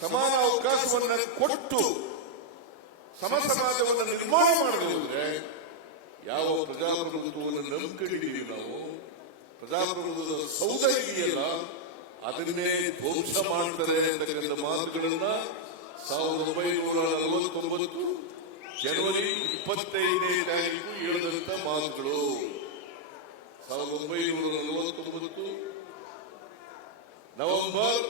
ಸಮಾನ ಅವಕಾಶವನ್ನು ಕೊಟ್ಟು ಸಮಾಜವನ್ನು ನಿರ್ಮಾಣ ಮಾಡಬಹುದ್ರೆ ಯಾವ ಪ್ರಜಾಪ್ರಭುತ್ವವನ್ನು ನಂಬಿಕೊಂಡಿದ್ದೀವಿ ನಾವು, ಪ್ರಜಾಪ್ರಭುತ್ವದ ಸೌಧ ಇದೆಯಲ್ಲ ಅದನ್ನೇ ಧ್ವಂಸ ಮಾಡ್ತಾರೆ ಅಂತಕ್ಕಂಥ ಮಾತುಗಳನ್ನ 1949 ಜನವರಿ 25ನೇ ತಾರೀಕು ಹೇಳಿದಂತ ಮಾತುಗಳು. 1949 ನವೆಂಬರ್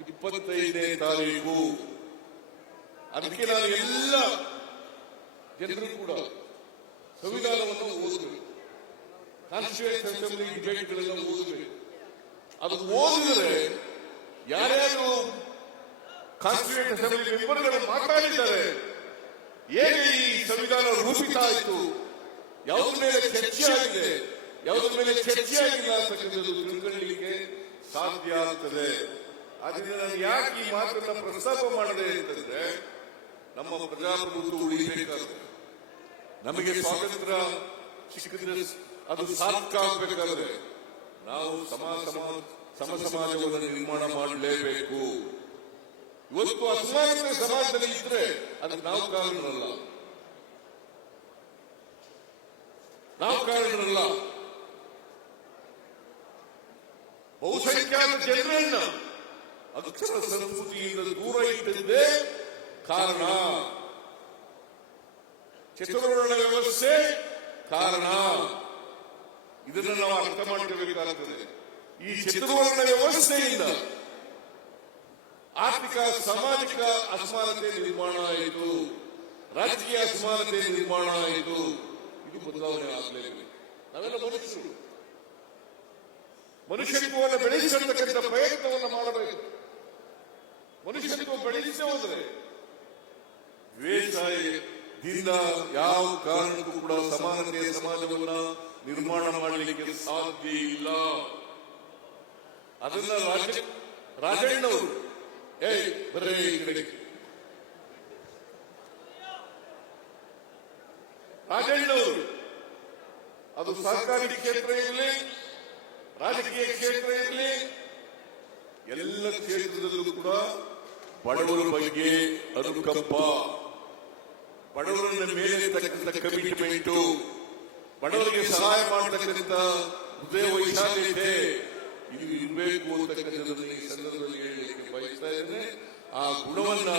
25ನೇ ತಾರೀಕು. ಅದಕ್ಕೆ ನಾನು ಎಲ್ಲ ಜನರು ಕೂಡ ಸಂವಿಧಾನವನ್ನು ಓದಬೇಕು, ಕಾನ್ಸ್ಟಿಟ್ಯೂಯೆಂಟ್ ಅಸೆಂಬ್ಲಿ ಡಿಬೇಟ್ಗಳೆಲ್ಲ ಓದಬೇಕು. ಅದು ಓದಿದರೆ ಯಾರ್ಯಾರು ಕಾನ್ಸ್ಟಿಟ್ಯೂಯೆಂಟ್ ಅಸೆಂಬ್ಲಿ ಮೆಂಬರ್ಗಳು ಮಾತಾಡಿದ್ದಾರೆ, ಹೇಗೆ ಈ ಸಂವಿಧಾನ ರೂಪಿತ ಆಯಿತು, ಯಾವುದ್ರ ಮೇಲೆ ಚರ್ಚೆ ಆಗಿದೆ, ಯಾವುದ್ರ ಮೇಲೆ ಚರ್ಚೆ ಆಗಿಲ್ಲ ಅಂತಕ್ಕಂಥದ್ದು ತಿಳ್ಕೊಳ್ಳಲಿಕ್ಕೆ ಸಾಧ್ಯ ಆಗ್ತದೆ. ಅದರಿಂದ ನಾನು ಯಾಕೆ ಈ ಮಾತನ್ನ ಪ್ರಸ್ತಾಪ ಮಾಡದೆ ಅಂತಂದ್ರೆ, ನಮ್ಮ ಪ್ರಜಾಪ್ರಭುತ್ವ ಉಳಿಬೇಕಾದ್ರೆ, ನಮಗೆ ಸ್ವಾತಂತ್ರ್ಯ ಸಿಕ್ಕಿದ್ರೆ ಅದು ಸಾರ್ಥಕ ಆಗಬೇಕಾದ್ರೆ ನಾವು ಸಮಾಜವನ್ನು ನಿರ್ಮಾಣ ಮಾಡಲೇಬೇಕು. ಇವತ್ತು ಅಸಮಾನತೆ ಸಮಾಜದಲ್ಲಿ ಇದ್ರೆ ಅದಕ್ಕೆ ನಾವು ಕಾರಣರಲ್ಲ, ಬಹುಸಂಖ್ಯಾತ ಜನರನ್ನ ಅಕ್ಷರ ಸಂಸ್ಕೃತಿಯಿಂದ ದೂರ ಇಟ್ಟಿದ್ದೇ ಕಾರಣ. ಚತುರ್ವರ್ಣ ವ್ಯವಸ್ಥೆ ಕಾರಣ. ಇದನ್ನು ನಾವು ಅರ್ಥ ಮಾಡ್ಕೋಬೇಕಾಗುತ್ತದೆ. ಈ ಚತುರ್ವರ್ಣ ವ್ಯವಸ್ಥೆಯಿಂದ ಆರ್ಥಿಕ ಸಾಮಾಜಿಕ ಅಸಮಾನತೆ ನಿರ್ಮಾಣ ಆಯಿತು, ರಾಜಕೀಯ ಅಸಮಾನತೆ ನಿರ್ಮಾಣ ಆಯಿತು. ಇದು ಬದಲಾವಣೆ ಆಗಲೇಬೇಕು. ನಾವೆಲ್ಲ ಮನುಷ್ಯರು, ಮನುಷ್ಯತ್ವವನ್ನು ಬೆಳೆಸಿರ್ತಕ್ಕಂಥ ಪ್ರಯತ್ನವನ್ನು ಮಾಡಬೇಕು. ಮನುಷ್ಯತ್ವ ಬೆಳೆಸೇ ಹೋದ್ರೆ ದ್ವೇಷದಿಂದ ಯಾವ ಕಾರಣಕ್ಕೂ ಕೂಡ ಸಮಾನತೆಯ ಸಮಾಜವನ್ನ ನಿರ್ಮಾಣ ಮಾಡಲಿಕ್ಕೆ ಸಾಧ್ಯ ಇಲ್ಲ. ಅದನ್ನ ರಾಜಣ್ಣವರು ಬರೇ ಈ ಕಡೆ ರಾಜಣ್ಣವರು ಅದು ಸರ್ಕಾರಿ ಕ್ಷೇತ್ರ ಇರಲಿ, ರಾಜಕೀಯ ಕ್ಷೇತ್ರ ಇರಲಿ, ಎಲ್ಲ ಕ್ಷೇತ್ರದಲ್ಲೂ ಕೂಡ ಬಡವರ ಬಗ್ಗೆ ಅನುಕಂಪ, ಬಡವರನ್ನ ಮೇಲೆ ತಕ್ಕಂಥ ಕಮಿಟ್ಮೆಂಟು, ಬಡವರಿಗೆ ಸಹಾಯ ಮಾಡತಕ್ಕಂಥ ಹೃದಯ ವೈಶಾಲ್ಯತೆ ಇದು ಇರಬೇಕು ಅಂತಕ್ಕಂಥದ್ದನ್ನು ಈ ಸಂದರ್ಭದಲ್ಲಿ ಹೇಳಲಿಕ್ಕೆ ಬಯಸ್ತಾ ಇದ್ದೇನೆ. ಆ ಗುಣವನ್ನ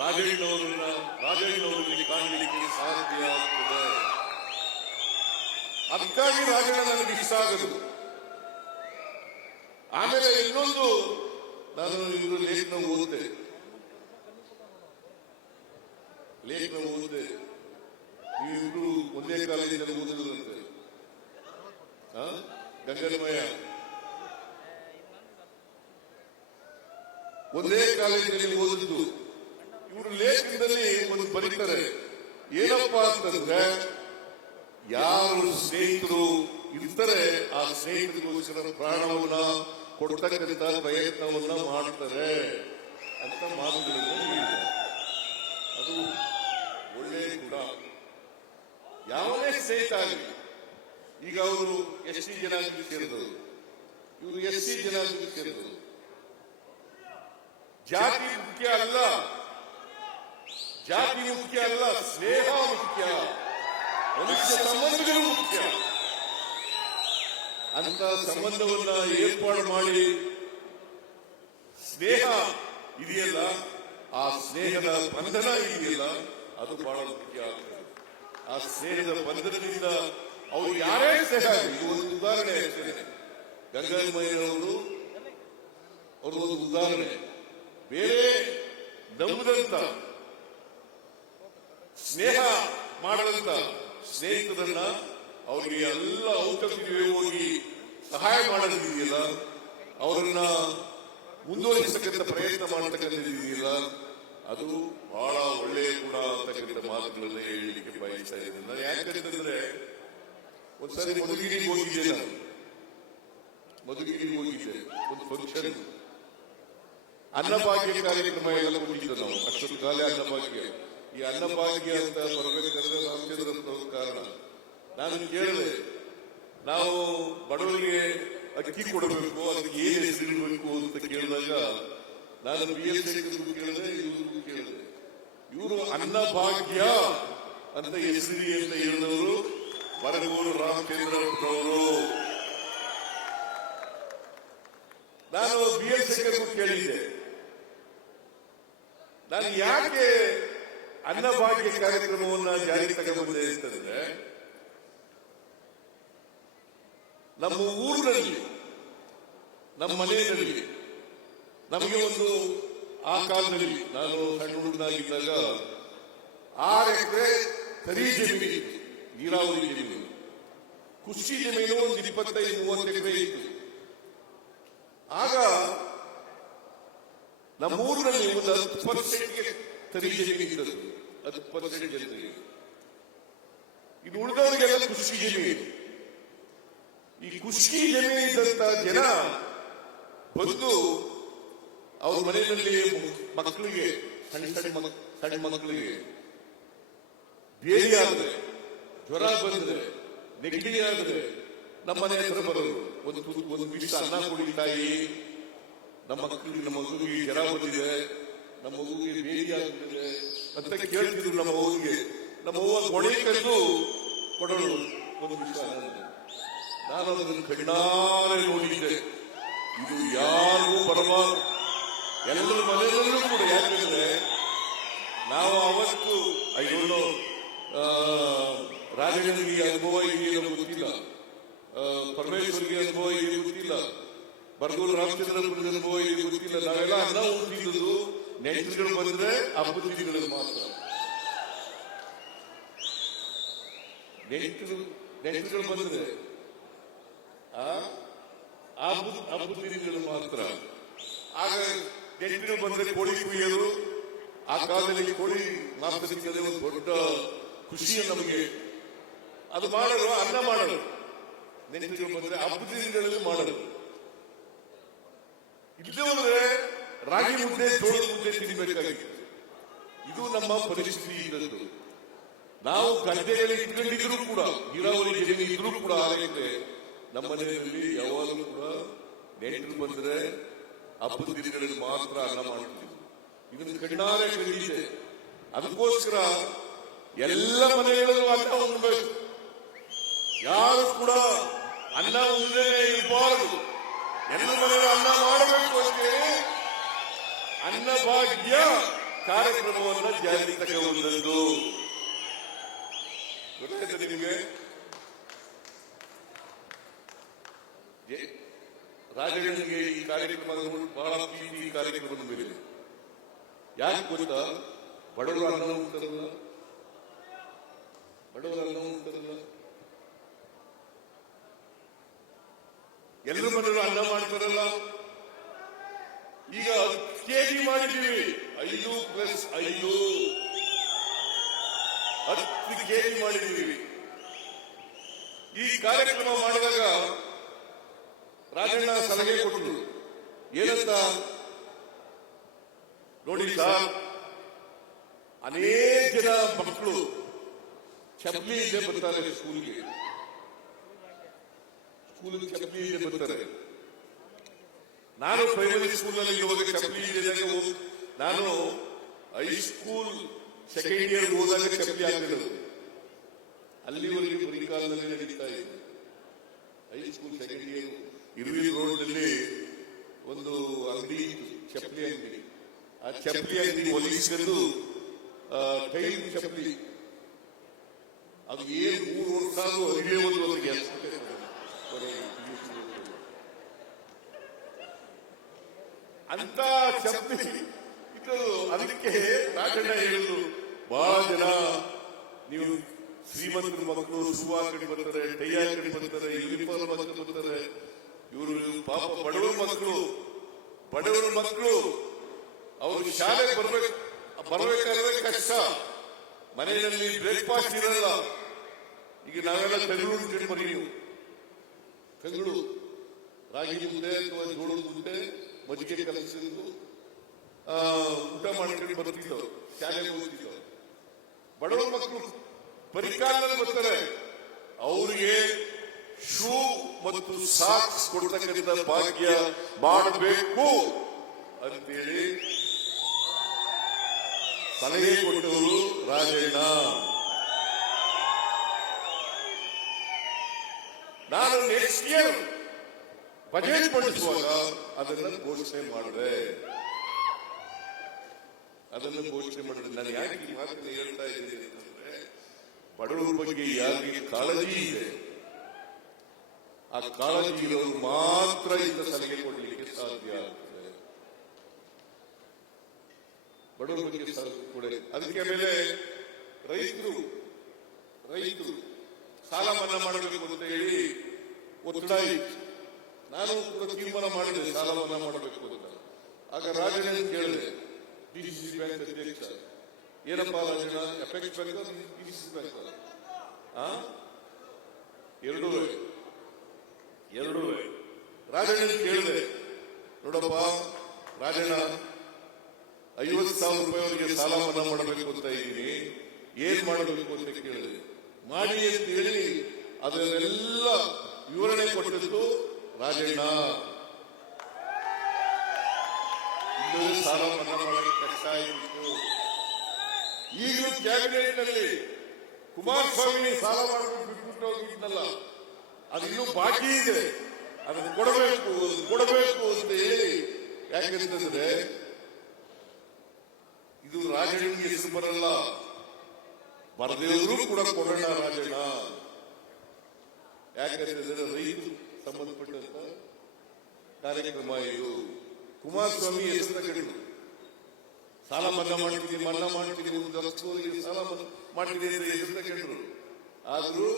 ರಾಜಣ್ಣವರಲ್ಲಿ ಕಾಣಲಿಕ್ಕೆ ಸಾಧ್ಯ ಆಗ್ತದೆ. ಅದಕ್ಕಾಗಿ ರಾಜಣ್ಣ ನನಗೆ ಇಷ್ಟ ಆಗೋದು. ಆಮೇಲೆ ಇನ್ನೊಂದು, ನಾನು ಇವರು ಲೇಖನ ಓದಿದೆ. ನೀವಿಬ್ರು ಒಂದೇ ಕಾಲೇಜಿನಲ್ಲಿ ಓದಿದಂತೆ, ಗಂಗನಮಯ ಒಂದೇ ಕಾಲೇಜಿನಲ್ಲಿ ಓದಿದ್ದು. ಇವರು ಲೇಖನದಲ್ಲಿ ಒಂದು ಬರೀತಾರೆ, ಏನಪ್ಪಾ ಅಂತಂದ್ರೆ ಯಾರು ಸ್ನೇಹಿತರು ಇರ್ತಾರೆ ಆ ಸ್ನೇಹಿತರಿಗೋಸ್ಕರ ಪ್ರಾಣವನ್ನ ಕೊಡ್ತಕ್ಕಂಥ ಪ್ರಯತ್ನವನ್ನ ಮಾಡ್ತಾರೆ ಅಂತ ಮಾತುಗಳನ್ನು ಹೇಳಿದ್ದಾರೆ. ಅದು ಒಳ್ಳೆಯ ಗುಣ. ಯಾವನೇ ಸ್ನೇಹಿತ ಆಗಲಿ, ಈಗ ಅವರು ಎಸ್ಟಿ ಜನಾಂಗಕ್ಕೆ ಸೇರಿದವರು, ಇವರು ಎಸ್ಸಿ ಜನಾಂಗಕ್ಕೆ ಸೇರಿದವರು. ಜಾತಿ ಮುಖ್ಯ ಅಲ್ಲ, ಸ್ನೇಹ ಮುಖ್ಯ, ಮನುಷ್ಯ ಸಂಬಂಧಗಳು ಮುಖ್ಯ. ಅಂತ ಸಂಬಂಧವನ್ನ ಏರ್ಪಾಡು ಮಾಡಿ ಸ್ನೇಹ ಇದೆಯಲ್ಲ, ಆ ಸ್ನೇಹದ ಬಂಧನ ಇದೆಯಲ್ಲ, ಅದು ಬಹಳ ಮುಖ್ಯ ಆಗ್ತದೆ. ಆ ಸ್ನೇಹದ ಬಂಧನದಿಂದ ಅವರು ಯಾರೇ ಸ್ನೇಹ, ಒಂದು ಉದಾಹರಣೆ ಹೇಳ್ತೇನೆ. ಗಂಗಾಮಯ್ಯನವರು ಒಂದು ಉದಾಹರಣೆ. ಬೇರೆ ನಂಬದಂತ ಸ್ನೇಹ ಮಾಡದಂತ ಸ್ನೇಹಿತರನ್ನ ಅವರಿಗೆ ಎಲ್ಲ ಔಷಧಿಗೆ ಹೋಗಿ ಸಹಾಯ ಮಾಡೋದಿದೆಯಲ್ಲ, ಅವರನ್ನ ಮುಂದುವರಿಸತಕ್ಕಂಥ ಪ್ರಯತ್ನ ಮಾಡತಕ್ಕಂಥದ್ದಿದೆಯಲ್ಲ, ಅದು ಬಹಳ ಒಳ್ಳೆಯ ಗುಣ ಅಂತಕ್ಕಂಥ ಮಾತುಗಳನ್ನ ಹೇಳಲಿಕ್ಕೆ ಬಯಸ್ತಾ ಇದ್ದೇನೆ. ನಾನು ಯಾಕಂತಂದ್ರೆ ಒಂದ್ಸರಿ ಮಧುಗಿರಿಗೆ ಹೋಗಿದ್ದೆ. ಒಂದು ಫಂಕ್ಷನ್, ಅನ್ನಭಾಗ್ಯ ಕಾರ್ಯಕ್ರಮ ಎಲ್ಲ ಕೊಟ್ಟಿದ್ದು ನಾವು. ಅಷ್ಟೊಂದು ಕಾಲ ಅನ್ನಭಾಗ್ಯ, ಈ ಅನ್ನಭಾಗ್ಯ ಅಂತ ಬರಬೇಕಾದ್ರೆ ರಾಮಚಂದ್ರಪ್ಪ ಕಾರಣ. ನಾನು ಕೇಳಿದೆ, ನಾವು ಬಡವರಿಗೆ ಅಕ್ಕಿ ಕೊಡಬೇಕು, ಅದಕ್ಕೆ ಏನು ಹೆಸರಿಡಬೇಕು ಅಂತ ಕೇಳಿದಾಗ ನಾನು BL ಶೇಖರ್ಗೂ ಕೇಳಿದೆ, ಇವ್ರಿಗೂ ಕೇಳಿದೆ. ಇವರು ಅನ್ನಭಾಗ್ಯ ಅಂತ ಹೆಸರಿ ಅಂತ ಹೇಳಿದವರು ಬರಗೂರು ರಾಮಚಂದ್ರಪ್ಪನವರು. ನಾನು BL ಶೇಖರ್ಗೂ ಕೇಳಿದ್ದೆ, ನಾನು ಯಾಕೆ ಅನ್ನಭಾಗ್ಯ ಕಾರ್ಯಕ್ರಮವನ್ನ ಜಾರಿಗೆ ತಗೊಂಡ್ಬಂದೆ ಅಂತಂದ್ರೆ, ನಮ್ಮ ಊರಿನಲ್ಲಿ ನಮ್ಮ ಮನೆಯಲ್ಲಿ ನಮಗೆ ಒಂದು ಆ ಕಾಲದಲ್ಲಿ ನಾನು ಸಣ್ಣ ಹುಡುಗನಾಗಿದ್ದಾಗ 6 ಎಕರೆ ಕರಿ ಜಮೀನು, ನೀರಾವರಿ ಜಮೀನು, ಕೃಷಿ ಜಮೀನು ಒಂದು 25-30 ಎಕರೆ ಇತ್ತು. ಆಗ ನಮ್ಮ ಊರಿನಲ್ಲಿ ಒಂದು 10% ಕರಿ ಜಮೀನು ಇದ್ದದ್ದು, 10% ಜನರಿಗೆ. ಇದು ಉಳಿದವರಿಗೆಲ್ಲ ಕೃಷಿ ಜಮೀನು. ಈ ಕೃಷಿ ಜಮೀನು ಇದ್ದಂತ ಜನ ಬಂದು ಅವ್ರ ಮನೆಯಲ್ಲಿ ಮಕ್ಕಳಿಗೆ ಸಣ್ಣ ಮಕ್ಕಳಿಗೆ ಬೇರೆ ಆದ್ರೆ, ಜ್ವರ ಬಂದ್ರೆ, ನೆಗಡಿ ಆದ್ರೆ ನಮ್ಮ ಮನೆ ಹತ್ರ ಬರೋರು. ಒಂದು ಬಿಡಿಸ ಅನ್ನ ಕೊಡಿ ತಾಯಿ, ನಮ್ಮ ಮಗುವಿಗೆ ಜ್ವರ ಬಂದಿದೆ, ನಮ್ಮ ಮಗುವಿಗೆ ಬೇರೆ ಆಗ್ತಿದೆ ಅಂತ ಕೇಳ್ತಿದ್ರು. ನಮ್ಮ ಮಗುವಿಗೆ ನಮ್ಮ ಅವ್ವ ಗೊಡೆ ಕರೆದು ಕೊಡೋರು ಒಂದು ಬಿಡಿಸ. ನಾನು ಅದನ್ನು ಕಣ್ಣಾರೆ ನೋಡಿದ್ದೆ. ಇದು ಯಾರಿಗೂ ಪರವಾಗಿ ಎಲ್ಲರ ಮನೆಯಲ್ಲೂ ಕೂಡ. ಯಾಕಂದ್ರೆ ನಾವು ಅವತ್ತು ಐದೋ ರಾಜನಿಗೆ ಅನುಭವ ಇದೆಯೋ ಗೊತ್ತಿಲ್ಲ, ಪರಮೇಶ್ವರಿಗೆ ಅನುಭವ ಇದೆಯೋ ಗೊತ್ತಿಲ್ಲ, ಬರಗೂರು ರಾಮಚಂದ್ರಪ್ಪನ ಅನುಭವ ಇದೆಯೋ ಗೊತ್ತಿಲ್ಲ. ನಾವೆಲ್ಲ ಅನ್ನ ಉಂಟಿದ್ದು ನೆಂಟರುಗಳು ಬಂದ್ರೆ ಹಬ್ಬದ ದಿನಗಳಲ್ಲಿ ಮಾತ್ರ. ನೆಂಟರುಗಳು ಬಂದ್ರೆ ಹಬ್ಬದ ದಿನಗಳು ಮಾತ್ರ. ಆಗ ನೆಂಟರು ಬಂದ್ರೆ ಕೋಳಿ ಕುಯ್ಯೋದು. ಆ ಕಾಲದಲ್ಲಿ ಕೋಳಿ ಮಾಂಸ ಸಿಕ್ಕದೆ ಒಂದು ದೊಡ್ಡ ಖುಷಿಯ ನಮಗೆ. ಅದು ಮಾಡೋದು, ಅನ್ನ ಮಾಡೋದು. ನೆಂಟರು ಬಂದ್ರೆ ಹಬ್ಬದ ದಿನಗಳಲ್ಲಿ ಮಾಡೋದು. ಇಲ್ಲದೆ ಹೋದ್ರೆ ರಾಗಿ ಮುದ್ದೆ, ಜೋಳದ ಮುದ್ದೆ ತಿನ್ನಬೇಕಾಗಿತ್ತು. ಇದು ನಮ್ಮ ಪರಿಸ್ಥಿತಿ ಇದ್ದದ್ದು. ನಾವು ಗದ್ದೆಗಳಿಗೆ ಇಟ್ಕೊಂಡಿದ್ರು ಕೂಡ, ನೀರಾವರಿ ಜಮೀನು ಇದ್ರೂ ಕೂಡ ಆಗೈತೆ. ನಮ್ಮ ಮನೆಯಲ್ಲಿ ಯಾವಾಗಲೂ ಕೂಡ ನೆಂಟರು ಬಂದ್ರೆ ಹಬ್ಬದ ದಿನಗಳಲ್ಲಿ ಮಾತ್ರ ಅನ್ನ ಮಾಡ್ತಿದ್ವಿ. ಇದನ್ನು ಕಣ್ಣಾರೆ ಕಂಡಿದ್ದೆ. ಅದಕ್ಕೋಸ್ಕರ ಎಲ್ಲ ಮನೆಗಳಲ್ಲೂ ಅನ್ನ ಉಣ್ಬೇಕು. ಯಾರು ಕೂಡ ಅನ್ನ ಉಂಡೇ ಇರಬಾರದು. ಎಲ್ಲ ಮನೆಯಲ್ಲೂ ಅನ್ನ ಮಾಡಬೇಕು ಅಂತೇಳಿ ಅನ್ನಭಾಗ್ಯ ಕಾರ್ಯಕ್ರಮವನ್ನು ಜಾರಿಗೆ ತಗೊಂಡದ್ದು. ಗೊತ್ತಾಯ್ತು ನಿಮಗೆ? ರಾಜಗಳಿಗೆ ಈ ಕಾರ್ಯಕ್ರಮ ಬಹಳ ಪ್ರೀತಿ. ಈ ಕಾರ್ಯಕ್ರಮದ ಮೇಲೆ ಯಾಕೆ ಗೊತ್ತಾ? ಬಡವರು ಅನ್ನ ಉಂಟಲ್ಲ, ಎಲ್ಲರ ಮನೆಯಲ್ಲೂ ಅನ್ನ ಮಾಡ್ತಾರಲ್ಲ. ಈಗ 10 kg ಮಾಡಿದ್ದೀವಿ, 5+5 10 kg ಮಾಡಿದ್ದೀವಿ. ಈ ಕಾರ್ಯಕ್ರಮ ಮಾಡಿದಾಗ ರಾಜಣ್ಣ ಸಲಹೆ ಕೊಟ್ಟರು. ಏನಂತ ನೋಡಿ ಸರ್, ಅನೇಕ ಜನ ಮಕ್ಕಳು ಚಪ್ಪಲಿ ಇದೆ ಬರ್ತಾರೆ ಸ್ಕೂಲ್ಗೆ ಚಪ್ಪಲಿ ಇದೆ ಬರ್ತಾರೆ. ನಾನು ಪ್ರೈಮರಿ ಸ್ಕೂಲ್ನಲ್ಲಿ ಇರುವಾಗ ಚಪ್ಪಲಿ ಇದೆ. ನಾನು ಹೈಸ್ಕೂಲ್ ಸೆಕೆಂಡ್ ಇಯರ್ ಹೋದಾಗ ಚಪ್ಪಲಿ ಹಾಕಿರೋದು. ಅಲ್ಲಿವರೆಗೆ ಬರೀ ಕಾಲದಲ್ಲಿ ನಡೀತಾ ಇದೆ. ಹೈಸ್ಕೂಲ್ ಸೆಕೆಂಡ್ ಇಯರ್ ಇರುವಿ ರೋಡ್ನಲ್ಲಿ ಒಂದು ಅಂಗಡಿ ಇತ್ತು, ಚಪ್ಪಲಿ ಅಂಗಡಿ. ಆ ಚಪ್ಪಲಿ ಅಂಗಡಿ ಒಲಿಸಿಕೊಂಡು ಟೈಲ್ ಚಪ್ಪಲಿ, ಅದು ಏನು 3 ವರ್ಷ ಅರಿವೇ ಒಂದು ಅಂತ ಚಪ್ಪಲಿ ಇದು. ಅದಕ್ಕೆ ರಾಜಣ್ಣ ಹೇಳಿದ್ರು, ಬಹಳ ಜನ ನೀವು ಶ್ರೀಮಂತರ ಮಕ್ಕಳು ಶೂ ಹಾಕಿ ಬರ್ತಾರೆ, ಟೈ ಹಾಕಿ ಬರ್ತಾರೆ, ಯೂನಿಫಾರ್ಮ್ ಹಾಕಿ ಬರ್ತಾರೆ. ಇವರು ಪಾಪ ಬಡವರ ಮಕ್ಕಳು ಅವರು ಶಾಲೆಗೆ ಬರ್ಬೇಕಾದ್ರೆ ಕಷ್ಟ. ಮನೆಯಲ್ಲಿ ಬ್ರೇಕ್ಫಾಸ್ಟ್ ಇರಲ್ಲ. ಈಗ ನಾವೆಲ್ಲ ಬೆಂಗಳೂರು ತಿರುಮರಿ, ಬೆಂಗಳೂರು ರಾಗಿ ಮುದ್ದೆ ಅಥವಾ ಜೋಳದ ಮುದ್ದೆ ಮಜ್ಜಿಗೆ ಕಲಸಿದ್ದು ಊಟ ಮಾಡ್ಕೊಂಡು ಬರ್ತಿದ್ದವು, ಶಾಲೆಗೆ ಹೋಗ್ತಿದ್ದವು. ಬಡವರ ಮಕ್ಕಳು ಪರಿಕಾರದಲ್ಲಿ ಬರ್ತಾರೆ. ಅವರಿಗೆ ಶೂ ಮತ್ತು ಸಾಕ್ಸ್ ಕೊಡ್ತಕ್ಕಂಥ ಭಾಗ್ಯ ಮಾಡಬೇಕು ಅಂತೇಳಿ ಸಲಹೆ ಕೊಟ್ಟವರು ರಾಜಣ್ಣ. ನಾನು ನೆಕ್ಸ್ಟ್ ಇಯರ್ ಬಜೆಟ್ ಮಂಡಿಸುವಾಗ ಅದನ್ನು ಘೋಷಣೆ ಮಾಡಿದೆ. ನಾನು ಯಾಕೆ ಈ ಮಾತನ್ನು ಹೇಳ್ತಾ ಇದ್ದೀನಿ ಅಂತಂದ್ರೆ, ಬಡವರ ಬಗ್ಗೆ ಯಾರಿಗೆ ಕಾಳಜಿ ಇದೆ, ಆ ಕಾಳಜಿ ಇರೋರು ಮಾತ್ರ ಇಂಥ ಸಲಹೆ ಕೊಡಲಿಕ್ಕೆ ಸಾಧ್ಯ ಆಗ್ತದೆ. ಬಡವರ ಬಗ್ಗೆ ಕೊಡಿ. ಅದಕ್ಕೆ ಮೇಲೆ ರೈತರು ಸಾಲ ಮನ್ನಾ ಮಾಡಬೇಕು ಅಂತ ಹೇಳಿ ಒತ್ತಡ ಇತ್ತು. ನಾನು ಕೂಡ ತೀರ್ಮಾನ ಮಾಡಿದೆ ಸಾಲ ಮನ್ನಾ ಮಾಡಬೇಕು ಅಂತ. ಆಗ ರಾಜಣ್ಣ ಕೇಳಿದೆ, ಡಿಸಿಸಿ ಬ್ಯಾಂಕ್ ಅಧ್ಯಕ್ಷ, ಏನಪ್ಪಾ Rajanna, effects bank DCC bank ಎರಡೂ ರಾಜಣ್ಣ ಕೇಳಿದೆ, ನೋಡಪ್ಪ ರಾಜಣ್ಣ, 50,000 ರೂಪಾಯಿವರೆಗೆ ಸಾಲ ಮನ್ನಾ ಮಾಡಬೇಕು ಅಂತ ಇದ್ದೀನಿ, ಏನ್ ಮಾಡಬೇಕು ಅಂತ ಕೇಳಿದೆ. ಮಾಡಿ ಅಂತ ಹೇಳಿ ಅದನ್ನೆಲ್ಲ ವಿವರಣೆ ಕೊಟ್ಟಿದ್ದು ರಾಜಣ್ಣ. ಸಾಲ ಮನ್ನಾ ಮಾಡಲಿಕ್ಕೆ ಕಷ್ಟ ಆಗಿತ್ತು. ಈಗಲೂ ಕ್ಯಾಬಿನೆಟ್ ನಲ್ಲಿ ಕುಮಾರಸ್ವಾಮಿ ಸಾಲ ಮಾಡಬೇಕು ಬಿಟ್ಬಿಟ್ಟು ಹೋಗಿದ್ನಲ್ಲ, ಅದು ಇನ್ನೂ ಬಾಕಿ ಇದೆ, ಅದನ್ನು ಕೊಡಬೇಕು ಅಂತ ಹೇಳಿ. ಯಾಕಂತಂದ್ರೆ ಇದು ರಾಜಣ್ಣಿಗೆ ಹೆಸರು ಬರಲ್ಲ, ಬರದೇವರು ಕೂಡ ಕೊಡೋಣ ರಾಜಣ್ಣ. ಯಾಕಂತಂದ್ರೆ ರೈತರು ಸಂಬಂಧಪಟ್ಟಂತ ಕಾರ್ಯಕ್ರಮ ಇದು. ಕುಮಾರಸ್ವಾಮಿ ಹೆಸರು ತಗೊಂಡು ಸಾಲ ಮನ್ನಾ ಮಾಡ್ತೀನಿ ಒಂದು ಲಕ್ಷದವರೆಗೆ ಸಾಲ ಮಾಡ್ತೀನಿ ಅಂತ ಹೆಸರು ತಗೊಂಡ್ರು. ಆದ್ರೂ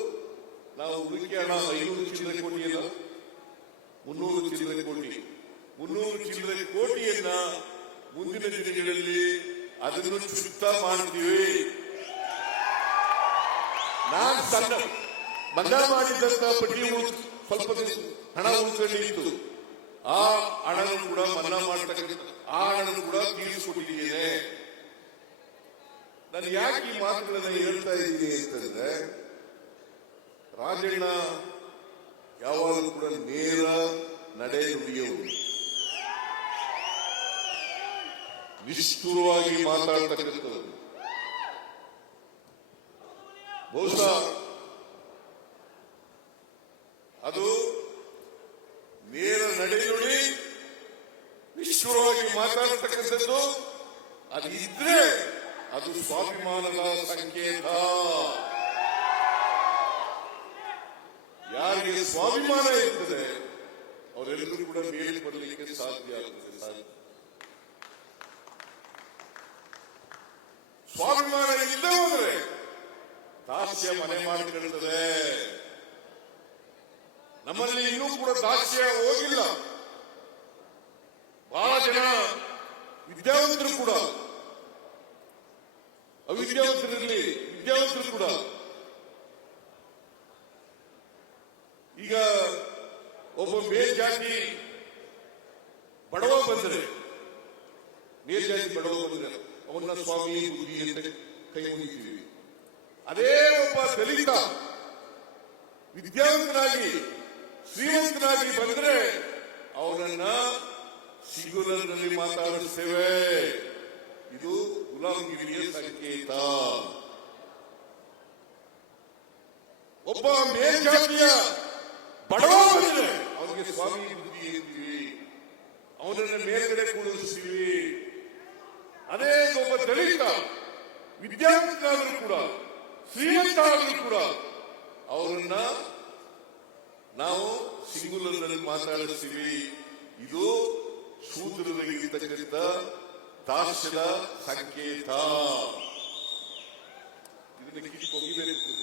ನಾವು ಉಳಿಕೆ ಹಣ 500 ಚಿಲ್ಲರೆ ಕೋಟಿಯಲ್ಲ, 300 ಚಿಲ್ಲರೆ ಕೋಟಿ, 300 ಚಿಲ್ಲರೆ ಕೋಟಿಯನ್ನ ಮುಂದಿನ ದಿನಗಳಲ್ಲಿ ಅದನ್ನು ಚುಕ್ತ ಮಾಡ್ತೀವಿ. ನಾನು ಸಣ್ಣ ಮನ್ನಾ ಮಾಡಿದಂತ ಬಡ್ಡಿ ಸ್ವಲ್ಪ ಹಣ ಉಳಿಸಲಿತ್ತು, ಆ ಹಣನು ಕೂಡ ಮನ್ನಾ ಮಾಡತಕ್ಕಂಥ ಆ ಹಣನು ಕೂಡ ತೀರಿಸಿಕೊಟ್ಟಿದ್ದೇನೆ. ನಾನು ಯಾಕೆ ಈ ಮಾತುಗಳನ್ನ ಹೇಳ್ತಾ ಇದ್ದೀನಿ ಅಂತಂದ್ರೆ, ರಾಜಣ್ಣ ಯಾವಾಗಲೂ ಕೂಡ ನೇರ ನಡೆ ನುಡಿಯವರು, ನಿಷ್ಠುರವಾಗಿ ಮಾತಾಡತಕ್ಕಂಥದ್ದು. ಬಹುಶಃ ಅದು ನೇರ ನಡೆನುಡಿ ನಿಷ್ಠುರವಾಗಿ ಮಾತಾಡತಕ್ಕಂಥದ್ದು ಅದು ಇದ್ರೆ ಅದು ಸ್ವಾಭಿಮಾನದ ಸಂಕೇತ. ಯಾರಿಗೆ ಸ್ವಾಭಿಮಾನ ಇರ್ತದೆ ಅವರೆಲ್ಲರೂ ಕೂಡ ಮೇಲೆ ಬರಲಿಕ್ಕೆ ಸಾಧ್ಯ ಆಗ್ತದೆ. ಸ್ವಾಭಿಮಾನ ಇಲ್ಲದೆ ಹೋದ್ರೆ ದಾಸ್ಯ ಮನೆ ಮಾಡಿಕೊಳ್ಳುತ್ತದೆ. ನಮ್ಮಲ್ಲಿ ಇನ್ನೂ ಕೂಡ ದಾಸ್ಯ ಹೋಗಿಲ್ಲ. ಬಹಳ ಜನ ವಿದ್ಯಾವಂತರು ಕೂಡ, ಅವಿದ್ಯಾವಂತರಿರಲಿ ವಿದ್ಯಾವಂತರು ಕೂಡ ಈಗ ಒಬ್ಬ ಮೇಲ್ಜಾತಿ ಬಡವ ಬಂದರೆ ಅವನ್ನ ಸ್ವಾಮಿ ಬುದ್ಧಿ ಅಂತ ಕೈ ಮುಗಿತೀವಿ. ಅದೇ ಒಬ್ಬ ದಲಿತ ವಿದ್ಯಾವಂತನಾಗಿ ಶ್ರೀಮಂತನಾಗಿ ಬಂದ್ರೆ ಅವನನ್ನ ಸಿಗುಲರ್ನಲ್ಲಿ ಮಾತಾಡಿಸ್ತೇವೆ. ಇದು ಗುಲಾಮಗಿರಿಯ ಸಂಕೇತ. ಒಬ್ಬ ಮೇಲ್ಜಾತಿಯ ಬಡವ ಬಂದ್ರೆ ಅವನಿಗೆ ಸ್ವಾಮಿ ಬುದ್ಧಿ ಎಂತೀವಿ, ಅವನನ್ನ ಮೇಲ್ಗಡೆ ಕೂಡಿಸ್ತೀವಿ. ಅದೇ ಒಬ್ಬ ದಲಿತ ವಿದ್ಯಾವಂತನಾದರೂ ಕೂಡ ಶ್ರೀಮಂತ ಆದರೂ ಕೂಡ ಅವರನ್ನ ನಾವು ಸಿಂಗುಲರ್ನಲ್ಲಿ ಮಾತಾಡಿಸ್ತೀವಿ. ಇದು ಶೂದ್ರರಿಗಿರ್ತಕ್ಕಂಥ ದಾಸ್ಯದ ಸಂಕೇತ. ಇದನ್ನ ಕಿತ್ತು ಹೋಗಿಬೇಕು.